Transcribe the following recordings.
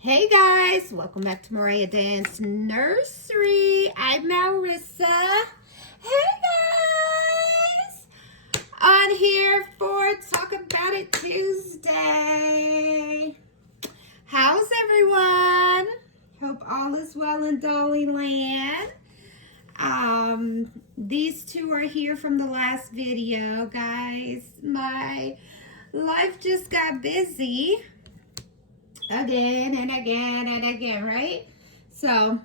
Hey guys, welcome back to Mariah Dance Nursery. I'm Marissa. Hey guys, on here for Talk About It Tuesday. How's everyone? Hope all is well in Dolly Land. These two are here from the last video, guys. My life just got busy. Again and again and again, right? So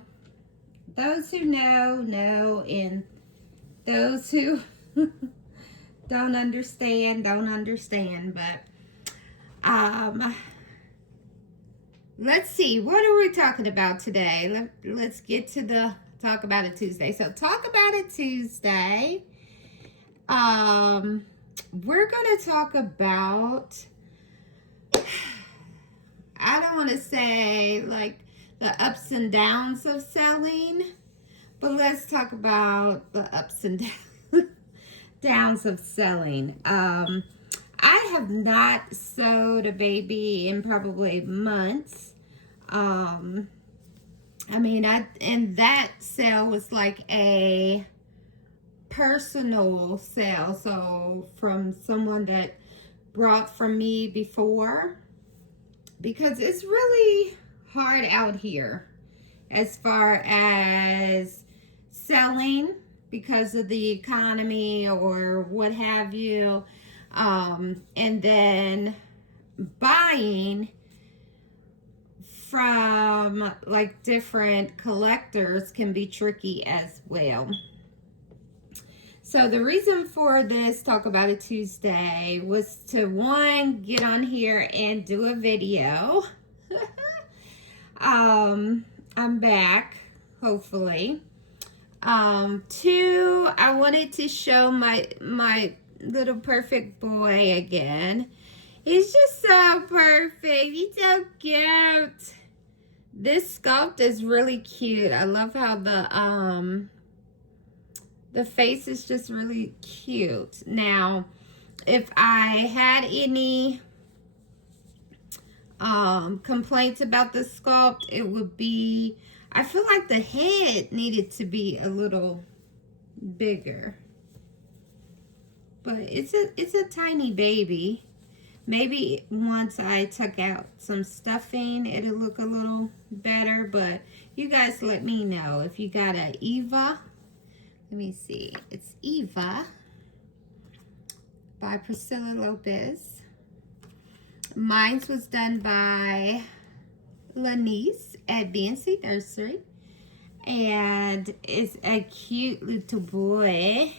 those who know, and those who don't understand. But let's see, what are we talking about today? Let's get to the Talk About It Tuesday. So Talk About It Tuesday, we're gonna talk about, I don't want to say like the ups and downs of selling, but let's talk about the ups and downs of selling. I have not sewed a baby in probably months. And that sale was like a personal sale, so from someone that brought from me before, because it's really hard out here as far as selling because of the economy or what have you. And then buying from like different collectors can be tricky as well. So the reason for this Talk About It Tuesday was to, one, get on here and do a video. I'm back, hopefully. Two, I wanted to show my little perfect boy again. He's just so perfect. He's so cute. This sculpt is really cute. I love how the face is just really cute. Now, if I had any complaints about the sculpt, it would be, I feel like the head needed to be a little bigger. But it's a tiny baby. Maybe once I took out some stuffing, it'll look a little better. But you guys let me know if you got a Eva. Let me see. It's Eva by Priscilla Lopez. Mine was done by Lanice at BNC Nursery. And it's a cute little boy.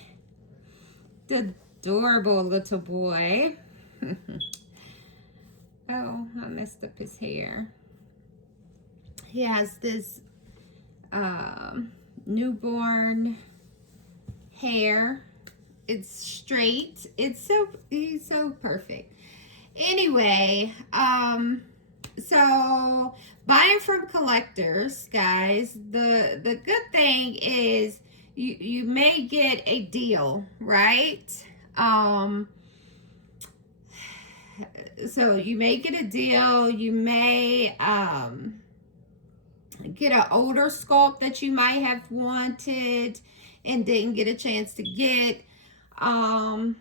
The adorable little boy. Oh, I messed up his hair. He has this newborn hair. It's straight. He's so perfect. Anyway, so buying from collectors, guys, the good thing is you may get a deal, right? So you may get a deal. You may get an older sculpt that you might have wanted and didn't get a chance to get. Let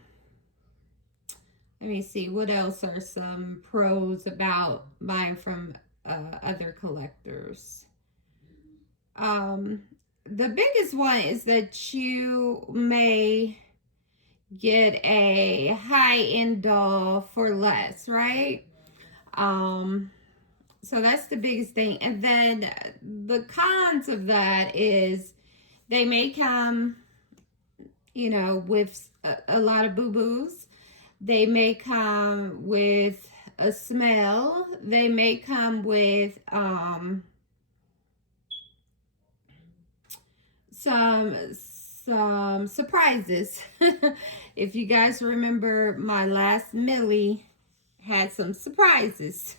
me see, what else are some pros about buying from other collectors? The biggest one is that you may get a high-end doll for less, right? So that's the biggest thing. And then the cons of that is they may come, with a lot of boo-boos. They may come with a smell. They may come with some surprises. If you guys remember, my last Millie had some surprises.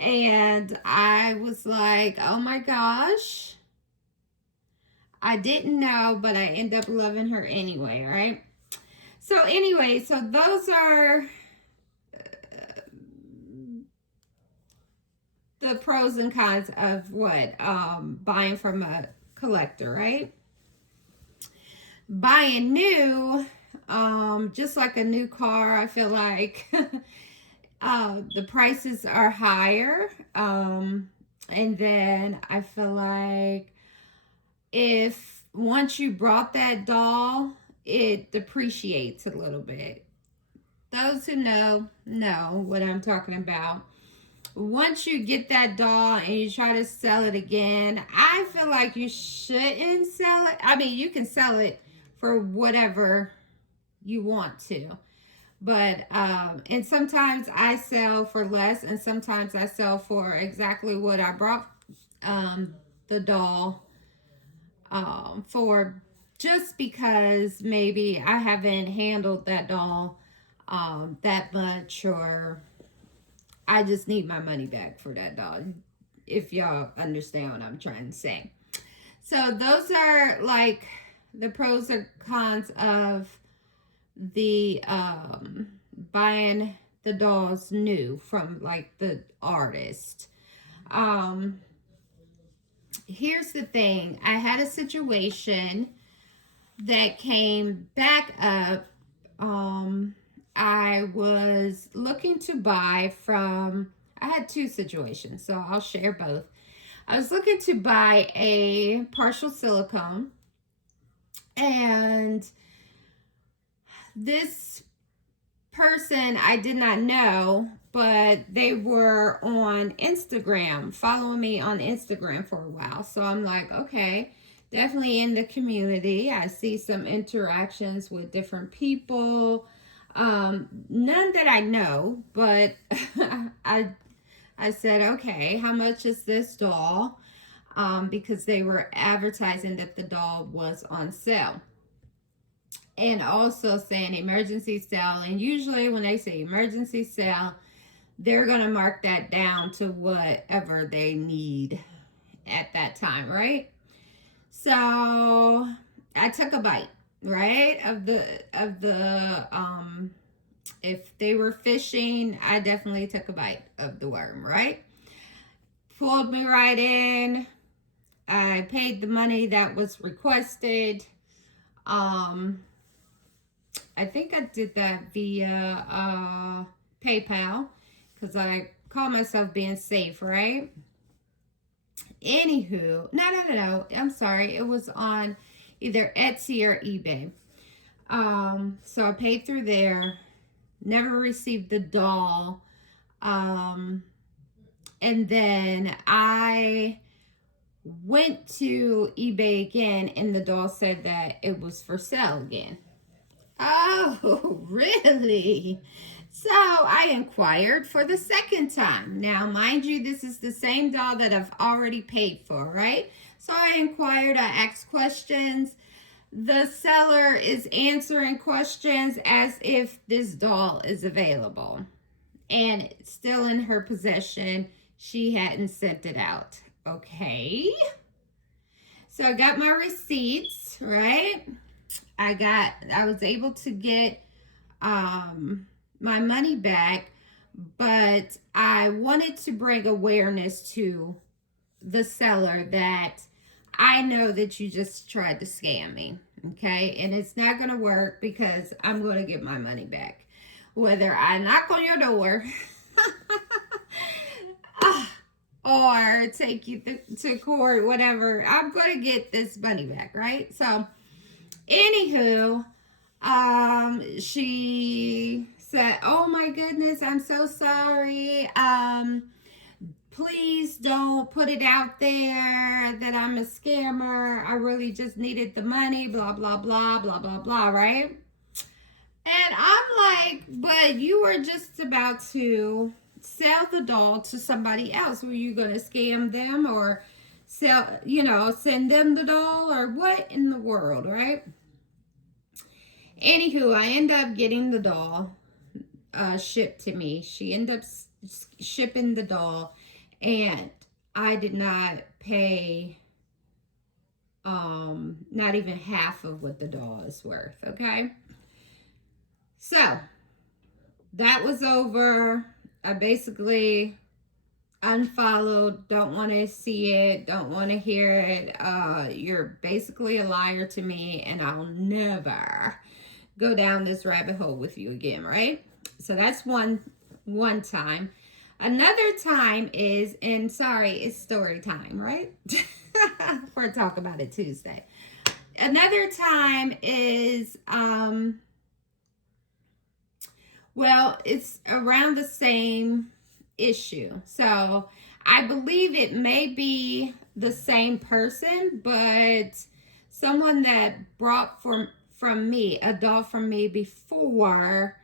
And I was like, oh my gosh. I didn't know, but I end up loving her anyway, right? So anyway, so those are the the pros and cons of what buying from a collector, right? Buying new, just like a new car, I feel like the prices are higher. And then I feel like if once you brought that doll, it depreciates a little bit. Those who know what I'm talking about. Once you get that doll and you try to sell it again, I feel like you shouldn't sell it. I mean, you can sell it for whatever you want to. But and sometimes I sell for less, and sometimes I sell for exactly what I brought the doll for, just because maybe I haven't handled that doll that much, or I just need my money back for that doll, if y'all understand what I'm trying to say. So those are like the pros or cons of the buying the dolls new from like the artist. Here's the thing. I had a situation that came back up. I was looking to buy from, I had two situations, so I'll share both. I was looking to buy a partial silicone, and this person I did not know, but they were on Instagram, following me on Instagram for a while. So I'm like, okay, definitely in the community. I see some interactions with different people. None that I know, but I said, okay, how much is this doll? Because they were advertising that the doll was on sale. And also saying emergency sale. And usually when they say emergency sale, they're going to mark that down to whatever they need at that time, right? So I took a bite, right, of the if they were fishing, I definitely took a bite of the worm, right? Pulled me right in. I paid the money that was requested. I think I did that via PayPal, because I call myself being safe, right? Anywho, no. I'm sorry. It was on either Etsy or eBay. So I paid through there. Never received the doll. And then I went to eBay again, and the doll said that it was for sale again. Oh, really? So I inquired for the second time. Now, mind you, this is the same doll that I've already paid for, right? So I inquired, I asked questions. The seller is answering questions as if this doll is available and it's still in her possession. She hadn't sent it out. Okay. So I got my receipts, right? I was able to get my money back, but I wanted to bring awareness to the seller that I know that you just tried to scam me, okay? And it's not going to work, because I'm going to get my money back. Whether I knock on your door or take you to court, whatever, I'm going to get this money back, right? So, anywho, she said, oh my goodness, I'm so sorry. Please don't put it out there that I'm a scammer. I really just needed the money, blah, blah, blah, blah, blah, blah, right? And I'm like, but you were just about to sell the doll to somebody else. Were you going to scam them or send them the doll, or what in the world, right? Anywho, I end up getting the doll shipped to me. She ended up shipping the doll, and I did not pay not even half of what the doll is worth, okay? So that was over. I basically unfollowed, don't want to see it, don't want to hear it. You're basically a liar to me, and I'll never go down this rabbit hole with you again, right? So that's one time. Another time is, and sorry, it's story time, right? We're Talk About It Tuesday. Another time is, well, it's around the same issue. So I believe it may be the same person, but someone that brought from me, a doll from me before,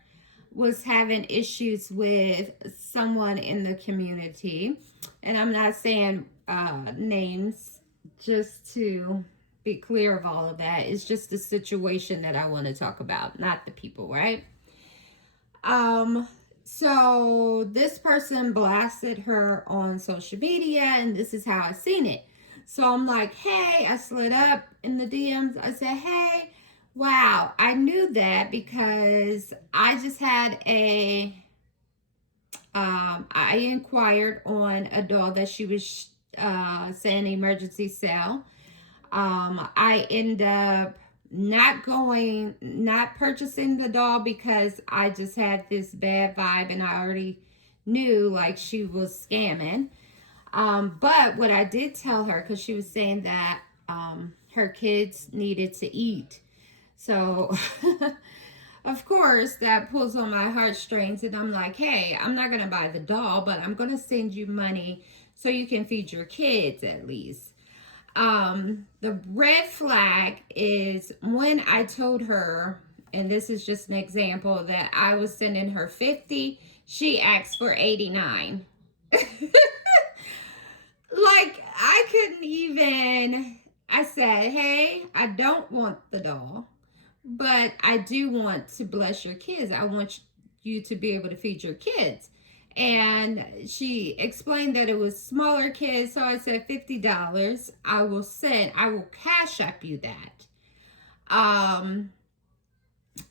was having issues with someone in the community. And I'm not saying names, just to be clear of all of that. It's just the situation that I want to talk about, not the people, right? So this person blasted her on social media, and this is how I seen it. So I'm like, hey, I slid up in the DMs. I said, hey, wow, I knew that because I just had I inquired on a doll that she was saying emergency sale. I end up not purchasing the doll because I just had this bad vibe and I already knew like she was scamming. But what I did tell her, because she was saying that her kids needed to eat. So, of course, that pulls on my heartstrings. And I'm like, hey, I'm not going to buy the doll, but I'm going to send you money so you can feed your kids at least. The red flag is when I told her, and this is just an example, that I was sending her 50, she asked for 89. Like, I couldn't even, I said, hey, I don't want the doll, but I do want to bless your kids. I want you to be able to feed your kids. And she explained that it was smaller kids, so I said $50. I will cash up you that.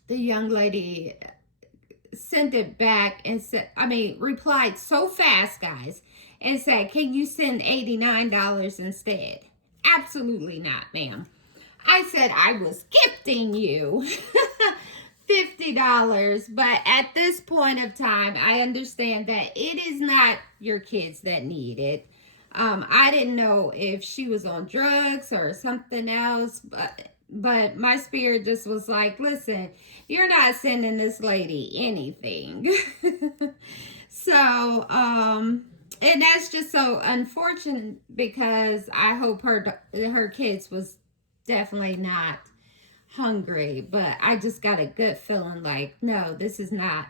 The young lady sent it back and said, replied so fast, guys, and said, can you send $89 instead? Absolutely not, ma'am. I said I was gifting you $50, but at this point of time, I understand that it is not your kids that need it. I didn't know if she was on drugs or something else, but my spirit just was like, listen, you're not sending this lady anything. So, and that's just so unfortunate because I hope her kids was definitely not hungry, but I just got a gut feeling like, no, this is not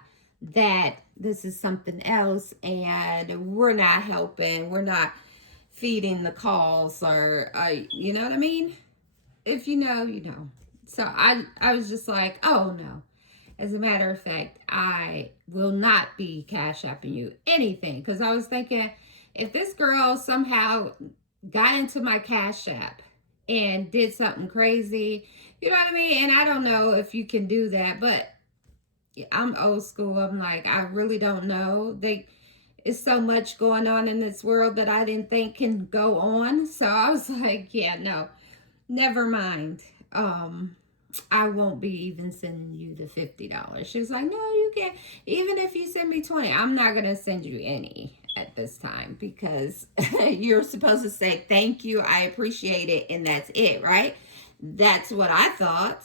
that. This is something else, and we're not helping. We're not feeding the calls, or you know what I mean? If you know, you know. So I was just like, oh no. As a matter of fact, I will not be cash apping you anything, because I was thinking, if this girl somehow got into my Cash App and did something crazy, you know what I mean? And I don't know if you can do that, but I'm old school. I'm like, I really don't know. It's so much going on in this world that I didn't think can go on. So I was like, yeah, no, never mind. I won't be even sending you the $50. She was like, no, you can't. Even if you send me 20, I'm not going to send you any at this time, because you're supposed to say thank you, I appreciate it, and that's it, right? That's what I thought.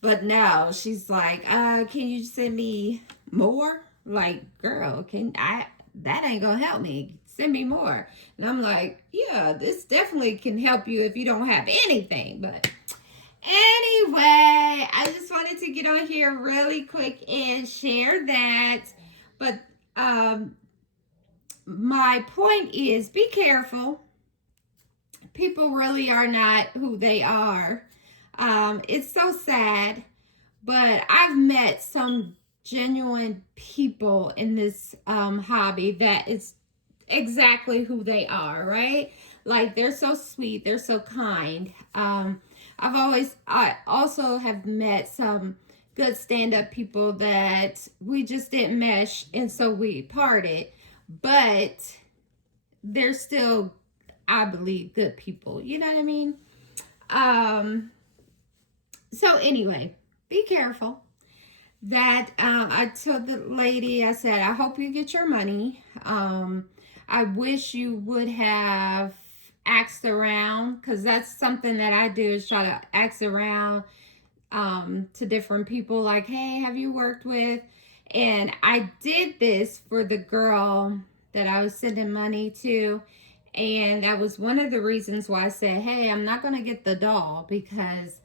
But no, she's like, can you send me more? Like, girl, that ain't gonna help me. Send me more. And I'm like, yeah, this definitely can help you if you don't have anything. But anyway, I just wanted to get on here really quick and share that. But my point is, be careful. People really are not who they are. It's so sad, but I've met some genuine people in this hobby that is exactly who they are, right? Like, they're so sweet, they're so kind. I also have met some good stand-up people that we just didn't mesh, and so we parted. But they're still, I believe, good people. You know what I mean? So anyway, be careful. That I told the lady, I said, I hope you get your money. I wish you would have asked around, because that's something that I do, is try to ask around to different people, like, hey, have you worked with? And I did this for the girl that I was sending money to. And that was one of the reasons why I said, hey, I'm not going to get the doll, because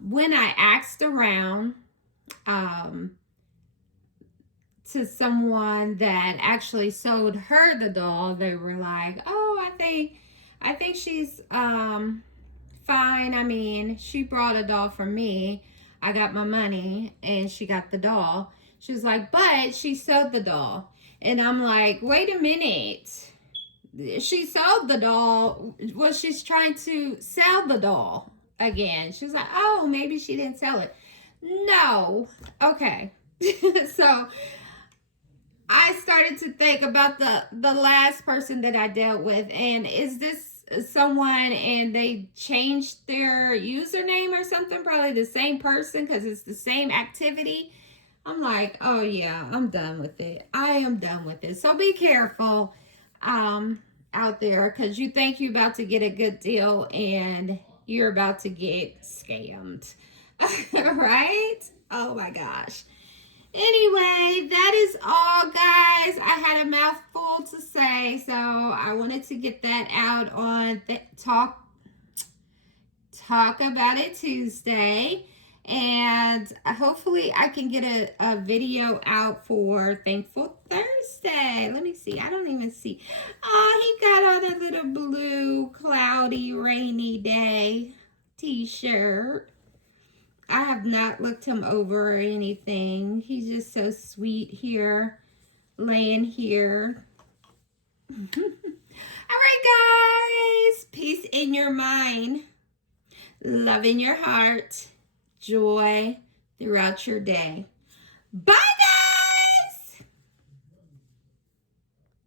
when I asked around to someone that actually sold her the doll, they were like, oh, I think she's fine. I mean, she brought a doll for me. I got my money and she got the doll. She was like, but she sold the doll. And I'm like, wait a minute. She sold the doll. Well, she's trying to sell the doll again. She was like, oh, maybe she didn't sell it. No. Okay. So I started to think about the last person that I dealt with, and is this someone and they changed their username or something? Probably the same person, because it's the same activity. I'm like, oh yeah, I'm done with it. I am done with it. So be careful out there, because you think you're about to get a good deal and you're about to get scammed. Right? Oh my gosh. Anyway, that is all, guys. I had a mouthful to say, so I wanted to get that out on Talk About It Tuesday. And hopefully I can get a video out for Thankful Thursday. Let me see. I don't even see. Oh, he got on a little blue, cloudy, rainy day t-shirt. I have not looked him over or anything. He's just so sweet here, laying here. All right, guys. Peace in your mind, love in your heart, joy throughout your day. Bye.